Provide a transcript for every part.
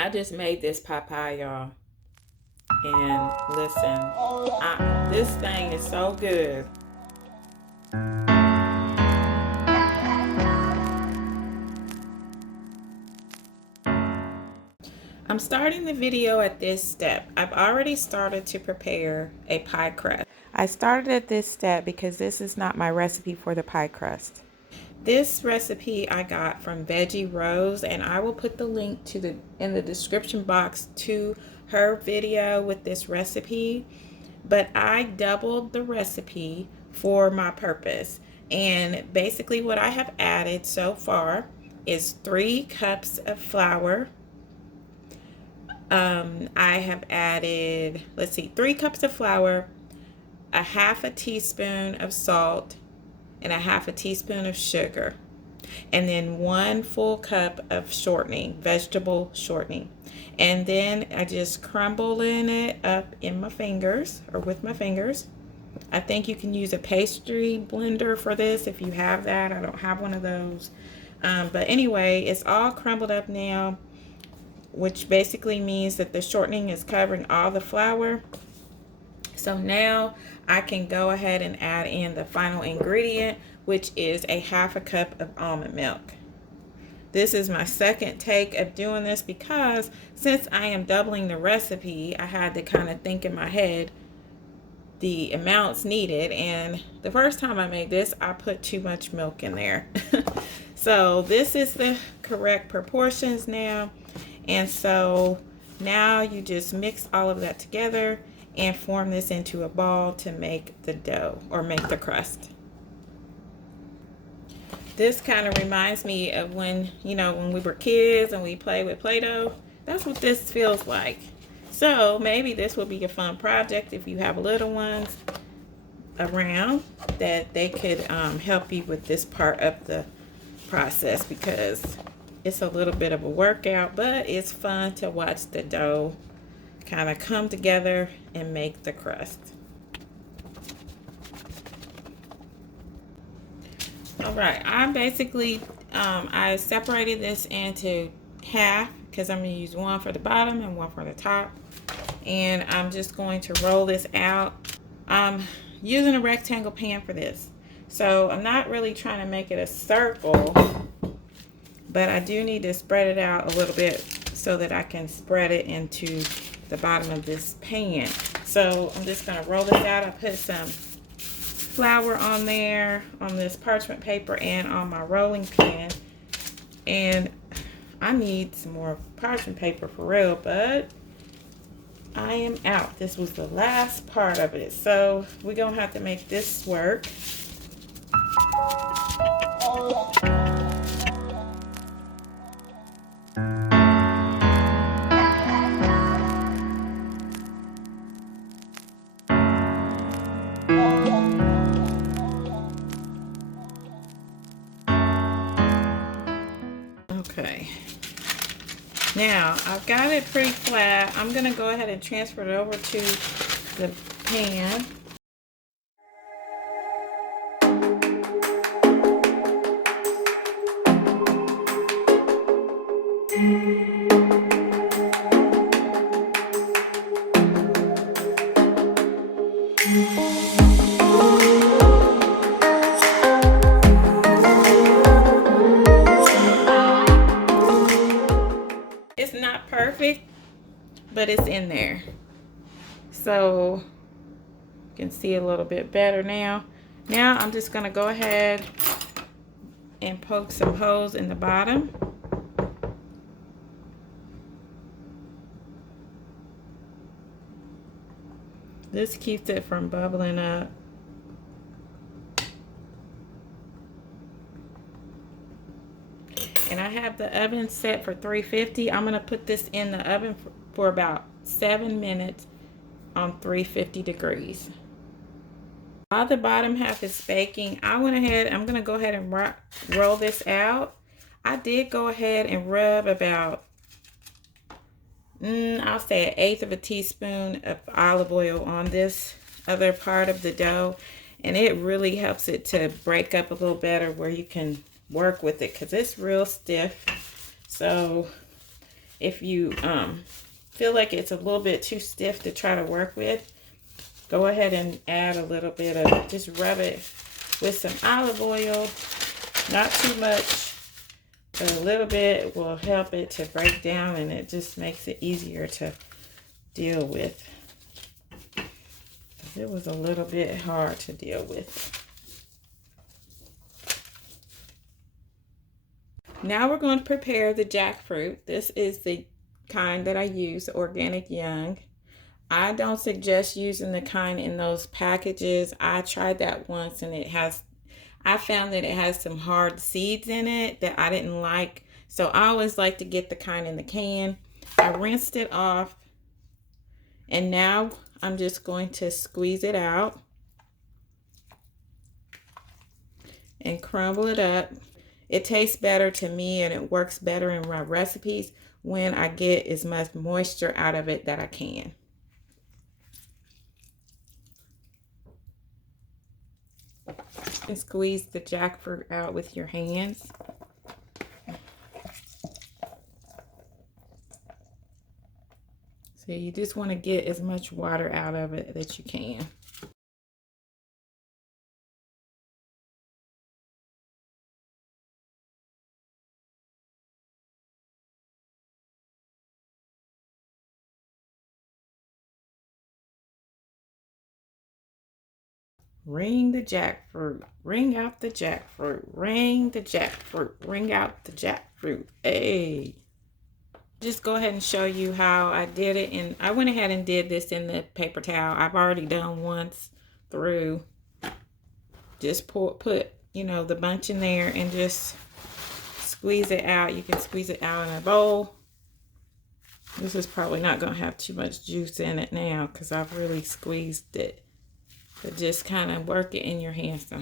I just made this pot pie, y'all. And listen, this thing is so good. I'm starting the video at this step. I've already started to prepare a pie crust. I started at this step because this is not my recipe for the pie crust. This recipe I got from Veggie Rose, and I will put the link to in the description box to her video with this recipe. But I doubled the recipe for my purpose. And basically what I have added so far is 3 cups of flour. I have added, 3 cups of flour, a half a teaspoon of salt, and a half a teaspoon of sugar, and then 1 full cup of shortening, vegetable shortening. And then I just crumble it up in my fingers, or with my fingers. I think you can use a pastry blender for this if you have that. I don't have one of those. But anyway, it's all crumbled up now, which basically means that the shortening is covering all the flour. So now I can go ahead and add in the final ingredient, which is a half a cup of almond milk. This is my second take of doing this because since I am doubling the recipe, I had to kind of think in my head the amounts needed. And the first time I made this, I put too much milk in there. So this is the correct proportions now. And so now you just mix all of that together and form this into a ball to make the dough, or make the crust. This kind of reminds me of when we were kids and we played with Play-Doh. That's what this feels like. So maybe this will be a fun project if you have little ones around, that they could help you with this part of the process, because it's a little bit of a workout, but it's fun to watch the dough kind of come together and make the crust. All right, I'm basically I separated this into half because I'm going to use one for the bottom and one for the top, and I'm just going to roll this out. I'm using a rectangle pan for this, so I'm not really trying to make it a circle, but I do need to spread it out a little bit so that I can spread it into the bottom of this pan. So I'm just going to roll this out. I put some flour on there, on this parchment paper, and on my rolling pin. And I need some more parchment paper for real, but I am out. This was the last part of it. So we're going to have to make this work. Okay, now I've got it pretty flat. I'm going to go ahead and transfer it over to the pan. It's not perfect, but it's in there. So you can see a little bit better now. Now I'm just going to go ahead and poke some holes in the bottom. This keeps it from bubbling up. And I have the oven set for 350. I'm going to put this in the oven for about 7 minutes on 350 degrees. While the bottom half is baking, I'm going to go ahead and roll this out. I did go ahead and rub about, I'll say 1/8 of a teaspoon of olive oil on this other part of the dough. And it really helps it to break up a little better where you can work with it, because it's real stiff. So if you feel like it's a little bit too stiff to try to work with, go ahead and add a little bit of, just rub it with some olive oil. Not too much, but a little bit will help it to break down, and it just makes it easier to deal with. It was a little bit hard to deal with. Now we're going to prepare the jackfruit. This is the kind that I use, organic young. I don't suggest using the kind in those packages. I tried that once, and I found that it has some hard seeds in it that I didn't like. So I always like to get the kind in the can. I rinsed it off, and now I'm just going to squeeze it out and crumble it up. It tastes better to me, and it works better in my recipes when I get as much moisture out of it that I can. And squeeze the jackfruit out with your hands. So you just want to get as much water out of it that you can. Wring the jackfruit, wring out the jackfruit, wring the jackfruit, wring out the jackfruit. Hey, just go ahead and show you how I did it. And I went ahead and did this in the paper towel. I've already done once through. Just put, you know, the bunch in there and just squeeze it out. You can squeeze it out in a bowl. This is probably not going to have too much juice in it now because I've really squeezed it. But just kind of work it in your hand. So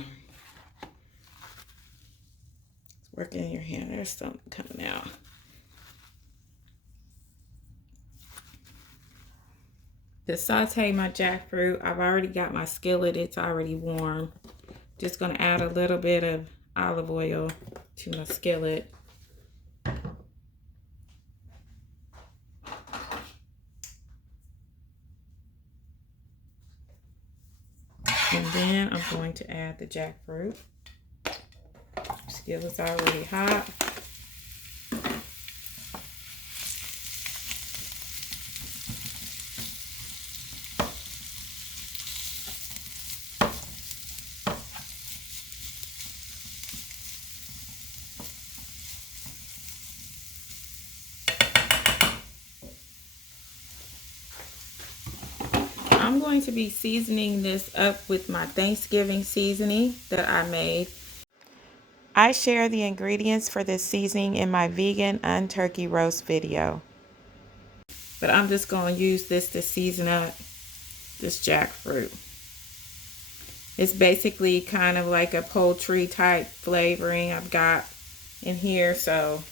work it in your hand. There's something coming out. To saute my jackfruit, I've already got my skillet. It's already warm. Just going to add a little bit of olive oil to my skillet. And then I'm going to add the jackfruit. Skillet's already hot. I'm going to be seasoning this up with my Thanksgiving seasoning that I made. I share the ingredients for this seasoning in my vegan unturkey roast video. But I'm just going to use this to season up this jackfruit. It's basically kind of like a poultry type flavoring I've got in here, so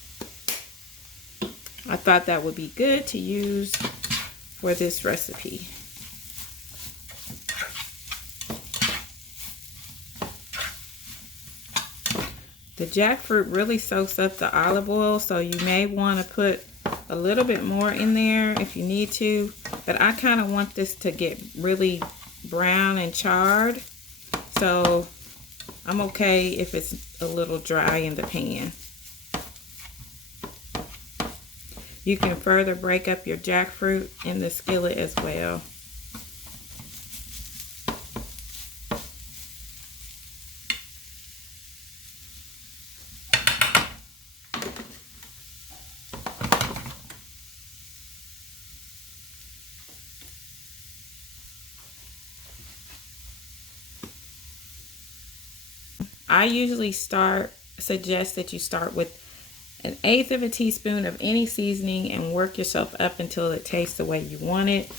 I thought that would be good to use for this recipe. The jackfruit really soaks up the olive oil, so you may want to put a little bit more in there if you need to. But I kind of want this to get really brown and charred, so I'm okay if it's a little dry in the pan. You can further break up your jackfruit in the skillet as well. I usually suggest that you start with 1/8 of a teaspoon of any seasoning and work yourself up until it tastes the way you want it.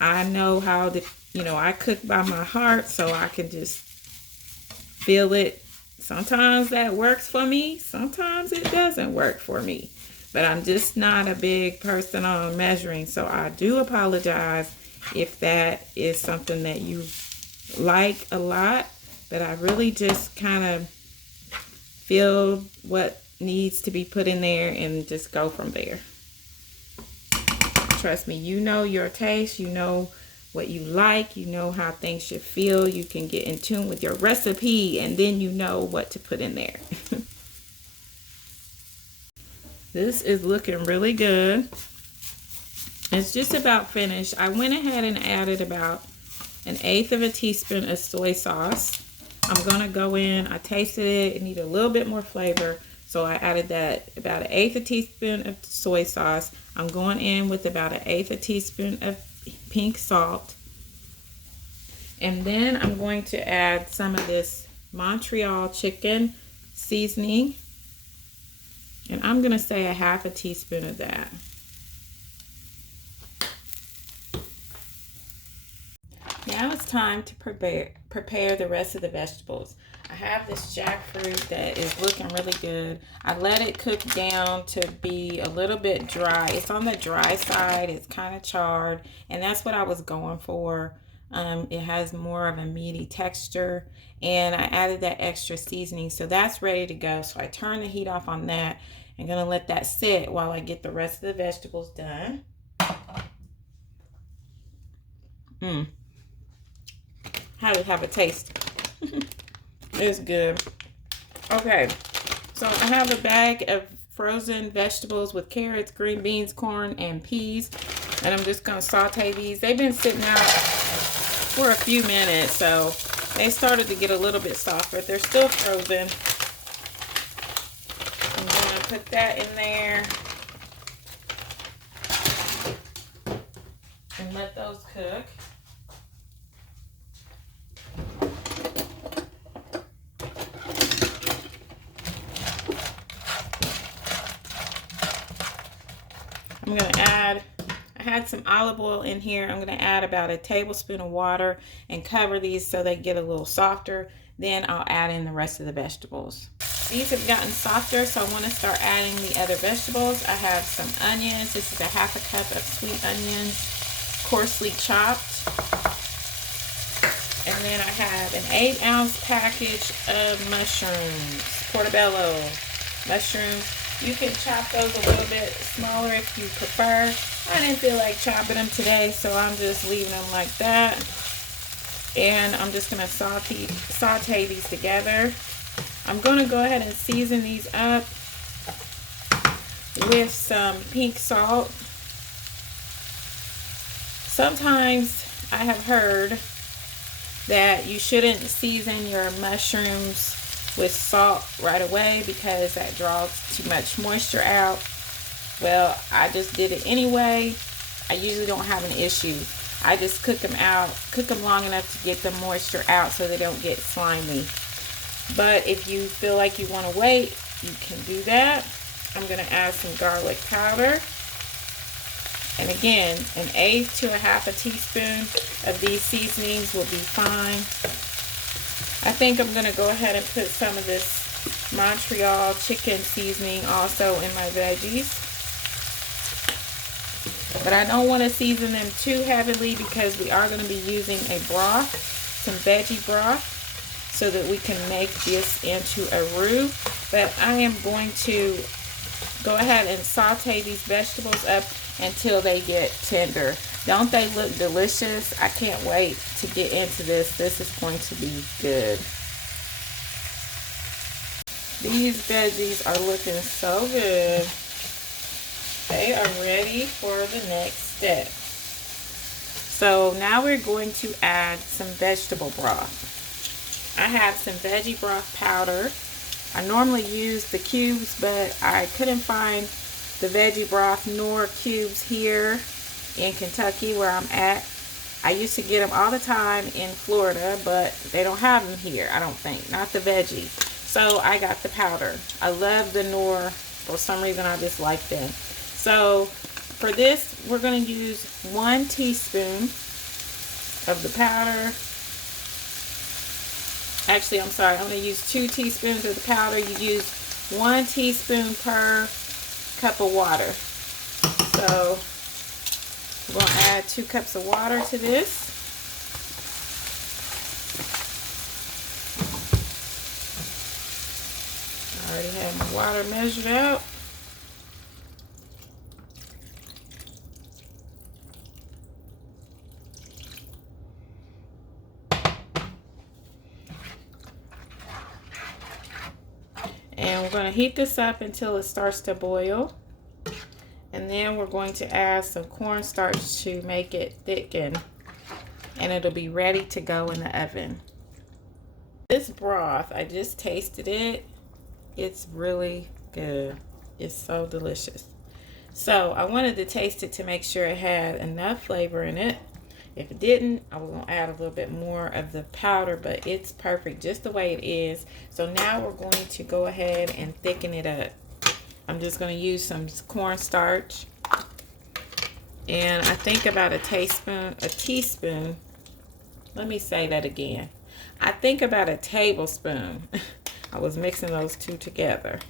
I know how to, I cook by my heart, so I can just feel it. Sometimes that works for me, sometimes it doesn't work for me. But I'm just not a big person on measuring, so I do apologize if that is something that you like a lot. But I really just kind of feel what needs to be put in there and just go from there. trust me, you know your taste, you know what you like, you know how things should feel. You can get in tune with your recipe, and then you know what to put in there. This is looking really good. It's just about finished. I went ahead and added about 1/8 of a teaspoon of soy sauce. I'm gonna go in, I tasted it, it needed a little bit more flavor, so I added that, about 1/8 a teaspoon of soy sauce. I'm going in with about 1/8 a teaspoon of pink salt. And then I'm going to add some of this Montreal chicken seasoning. And I'm gonna say 1/2 a teaspoon of that. Now it's time to prepare the rest of the vegetables. I have this jackfruit that is looking really good. I let it cook down to be a little bit dry. It's on the dry side. It's kind of charred, and that's what I was going for. It has more of a meaty texture, and I added that extra seasoning, so that's ready to go. So I turn the heat off on that. I'm gonna let that sit while I get the rest of the vegetables done. How does it have a taste? It's good. Okay, so I have a bag of frozen vegetables with carrots, green beans, corn, and peas, and I'm just gonna saute these. They've been sitting out for a few minutes, so they started to get a little bit softer. They're still frozen. I'm gonna put that in there and let those cook. I'm going to add, I had some olive oil in here. I'm going to add about a tablespoon of water and cover these so they get a little softer. Then I'll add in the rest of the vegetables. These have gotten softer, so I want to start adding the other vegetables. I have some onions. This is 1/2 cup of sweet onions, coarsely chopped. And then I have an 8-ounce package of mushrooms, portobello mushrooms. You can chop those a little bit smaller if you prefer. I didn't feel like chopping them today, so I'm just leaving them like that. And I'm just gonna saute these together. I'm gonna go ahead and season these up with some pink salt. Sometimes I have heard that you shouldn't season your mushrooms with salt right away because that draws too much moisture out. Well, I just did it anyway. I usually don't have an issue. I just cook them long enough to get the moisture out so they don't get slimy. But if you feel like you want to wait, you can do that. I'm going to add some garlic powder. And again, 1/8 to 1/2 a teaspoon of these seasonings will be fine. I think I'm going to go ahead and put some of this Montreal chicken seasoning also in my veggies. But I don't want to season them too heavily because we are going to be using a broth, some veggie broth, so that we can make this into a roux. But I am going to go ahead and saute these vegetables up until they get tender. Don't they look delicious? I can't wait to get into this. This is going to be good. These veggies are looking so good. They are ready for the next step. So now we're going to add some vegetable broth. I have some veggie broth powder. I normally use the cubes, but I couldn't find the veggie broth nor cubes here in Kentucky where I'm at. I used to get them all the time in Florida, but they don't have them here, I don't think. Not the veggie. So I got the powder. I love the Knorr. For some reason, I just like them. So for this, we're going to use 1 teaspoon of the powder. Actually, I'm sorry. I'm going to use 2 teaspoons of the powder. You use 1 teaspoon per cup of water. So we're going to add 2 cups of water to this. I already have my water measured out. And we're going to heat this up until it starts to boil. And then we're going to add some cornstarch to make it thicken. And it'll be ready to go in the oven. This broth, I just tasted it. It's really good. It's so delicious. So I wanted to taste it to make sure it had enough flavor in it. If it didn't, I was going to add a little bit more of the powder, but it's perfect just the way it is. So now we're going to go ahead and thicken it up. I'm just going to use some cornstarch. And I think about a teaspoon. Let me say that again. I think about a tablespoon. I was mixing those two together.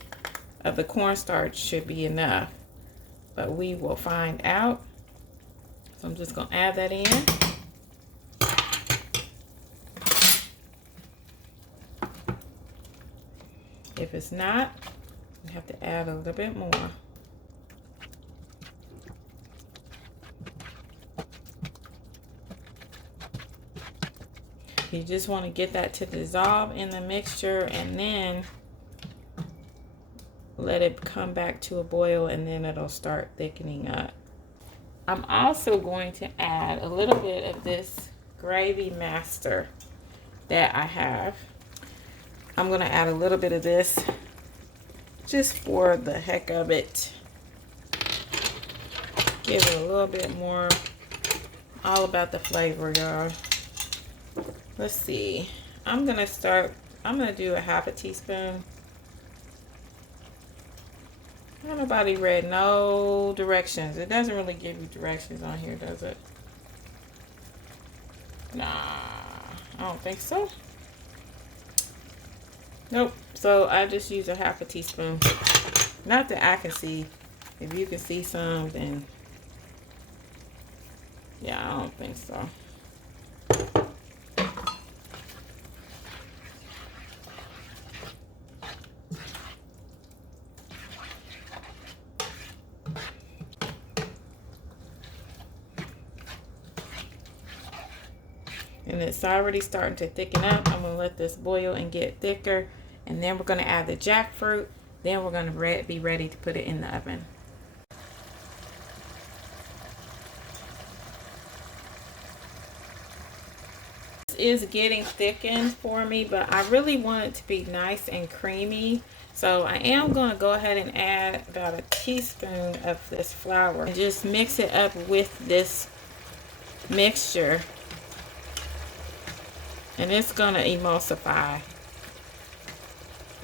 Of the cornstarch should be enough. But we will find out. So I'm just going to add that in. If it's not, you have to add a little bit more. You just want to get that to dissolve in the mixture and then let it come back to a boil, and then it'll start thickening up. I'm also going to add a little bit of this gravy master that I have. I'm going to add a little bit of this just for the heck of it. Give it a little bit more. All about the flavor, y'all. Let's see. I'm going to do a half a teaspoon. Nobody read no directions. It doesn't really give you directions on here, does it? Nah, I don't think so. Nope. So I just use a half a teaspoon. Not that I can see. If you can see some, then yeah, I don't think so. And it's already starting to thicken up. I'm going to let this boil and get thicker. And then we're going to add the jackfruit. Then we're going to be ready to put it in the oven. This is getting thickened for me, but I really want it to be nice and creamy. So I am going to go ahead and add about a teaspoon of this flour. And just mix it up with this mixture. And it's going to emulsify.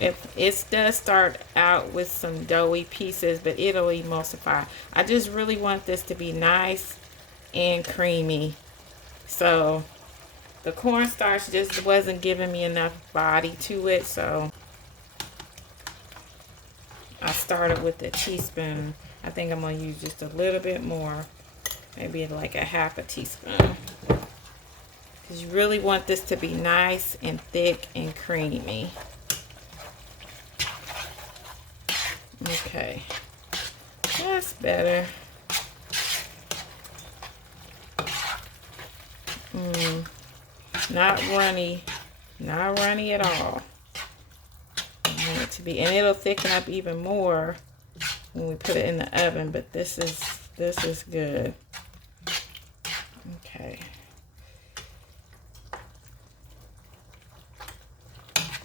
It does start out with some doughy pieces, but it'll emulsify. I just really want this to be nice and creamy. So the cornstarch just wasn't giving me enough body to it. So I started with a teaspoon. I think I'm going to use just a little bit more. Maybe like a half a teaspoon. You really want this to be nice and thick and creamy. Okay, that's better. Not runny at all. I want it to be, and it'll thicken up even more when we put it in the oven. But this is good. Okay.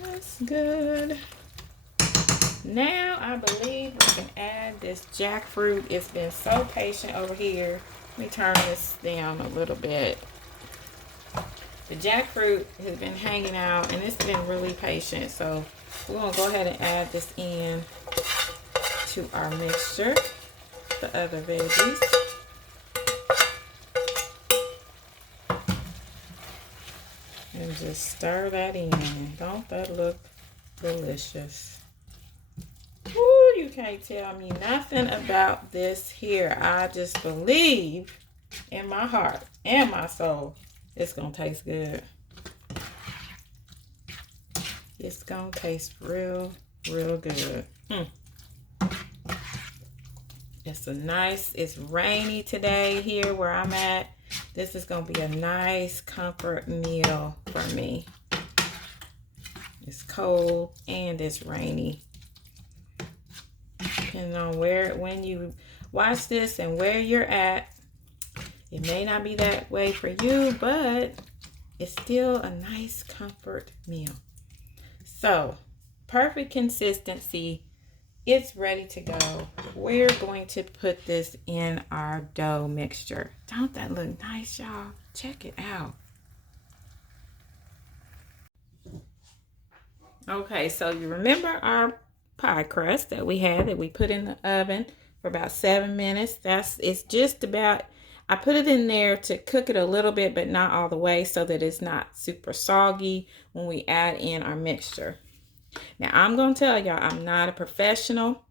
That's good. Now I believe we can add this jackfruit. It's been so patient over here. Let me turn this down a little bit. The jackfruit has been hanging out and it's been really patient. So we're going to go ahead and add this in to our mixture, the other veggies. And just stir that in. Don't that look delicious? Ooh, you can't tell me nothing about this here. I just believe in my heart and my soul it's going to taste good. It's going to taste real good. It's rainy today here where I'm at. This is going to be a nice comfort meal for me. It's cold and it's rainy. depending on when you watch this and where you're at. It may not be that way for you, but it's still a nice comfort meal. So, perfect consistency. It's ready to go. We're going to put this in our dough mixture. Don't that look nice, y'all? Check it out. Okay, so you remember our pie crust that we had that we put in the oven for about 7 minutes. It's just about, I put it in there to cook it a little bit, but not all the way, so that it's not super soggy when we add in our mixture. Now, I'm going to tell y'all, I'm not a professional.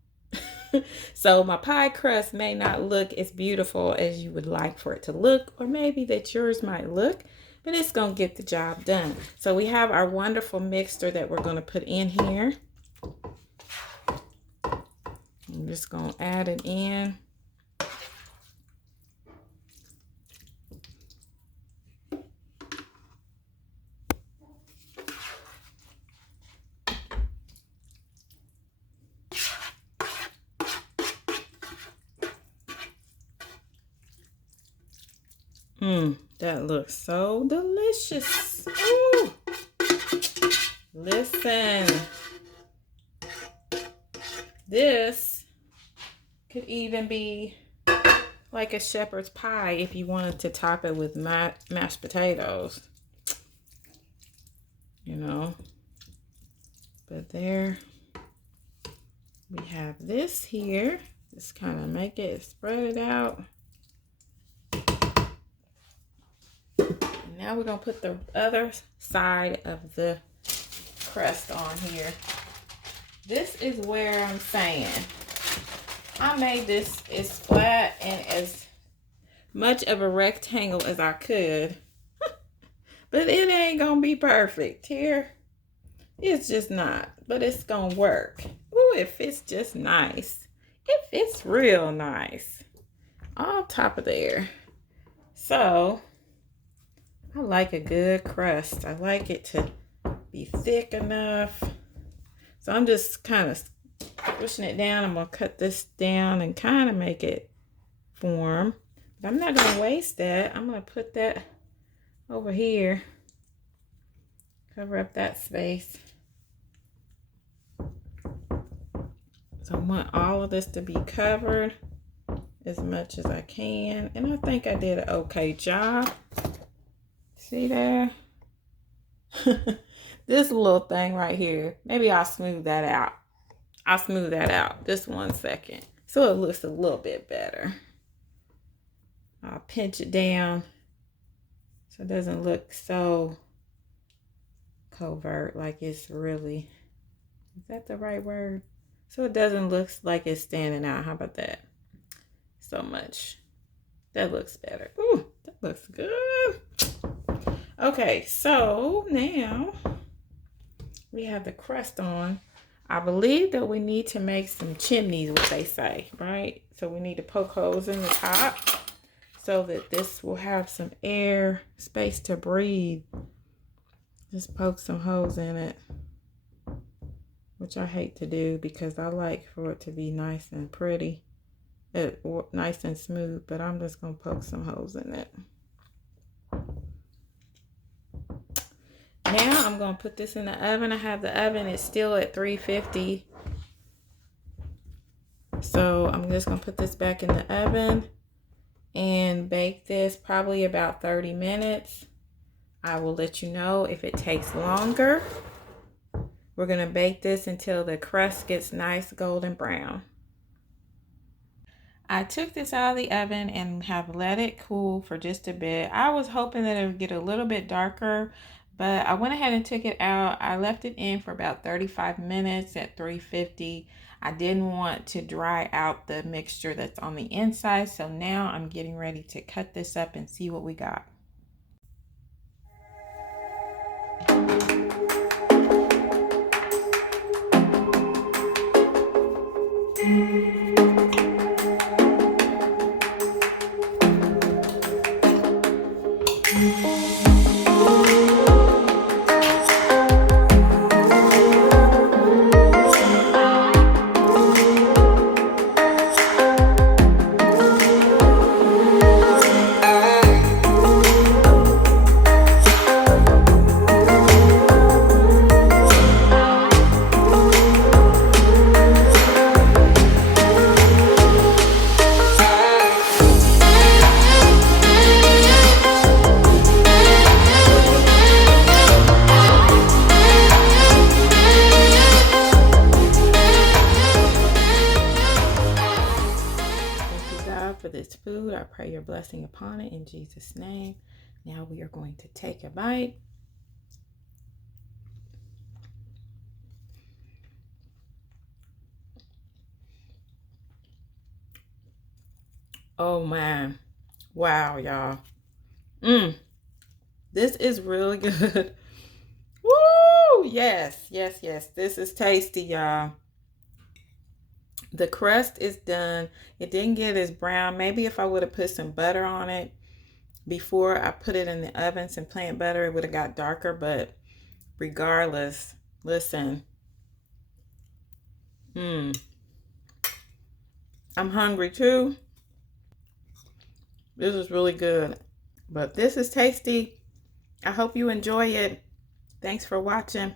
So my pie crust may not look as beautiful as you would like for it to look, or maybe that yours might look, but it's going to get the job done. So we have our wonderful mixture that we're going to put in here. I'm just going to add it in. That looks so delicious. Ooh. Listen. This could even be like a shepherd's pie if you wanted to top it with mashed potatoes. You know. But there we have this here. Just kind of make it, spread it out. Now we're going to put the other side of the crust on here. This is where I'm saying I made this as flat and as much of a rectangle as I could. But it ain't going to be perfect here. It's just not. But it's going to work. Ooh, it fits just nice. It fits real nice. On top of there. So I like a good crust. I like it to be thick enough. So I'm just kind of pushing it down. I'm going to cut this down and kind of make it form. But I'm not going to waste that. I'm going to put that over here. Cover up that space. So I want all of this to be covered as much as I can. And I think I did an okay job. See there? This little thing right here. Maybe I'll smooth that out. I'll smooth that out just 1 second. So it looks a little bit better. I'll pinch it down so it doesn't look so covert, like it's really, is that the right word? So it doesn't look like it's standing out. How about that? So much. That looks better. Ooh, that looks good. Okay, so now we have the crust on. I believe that we need to make some chimneys, what they say, right? So we need to poke holes in the top so that this will have some air, space to breathe. Just poke some holes in it, which I hate to do because I like for it to be nice and pretty, nice and smooth, but I'm just going to poke some holes in it. Now I'm going to put this in the oven. I have the oven, it's still at 350. So I'm just going to put this back in the oven and bake this probably about 30 minutes. I will let you know if it takes longer. We're going to bake this until the crust gets nice golden brown. I took this out of the oven and have let it cool for just a bit. I was hoping that it would get a little bit darker, but I went ahead and took it out. I left it in for about 35 minutes at 350. I didn't want to dry out the mixture that's on the inside, so now I'm getting ready to cut this up and see what we got. I pray your blessing upon it in Jesus' name. Now we are going to take a bite. Oh man. Wow, y'all. This is really good. Woo! Yes, yes, yes. This is tasty, y'all. The crust is done. It didn't get as brown. Maybe if I would have put some butter on it before I put it in the oven, some plant butter, it would have got darker. But regardless, listen. I'm hungry too. This is really good. But this is tasty. I hope you enjoy it. Thanks for watching.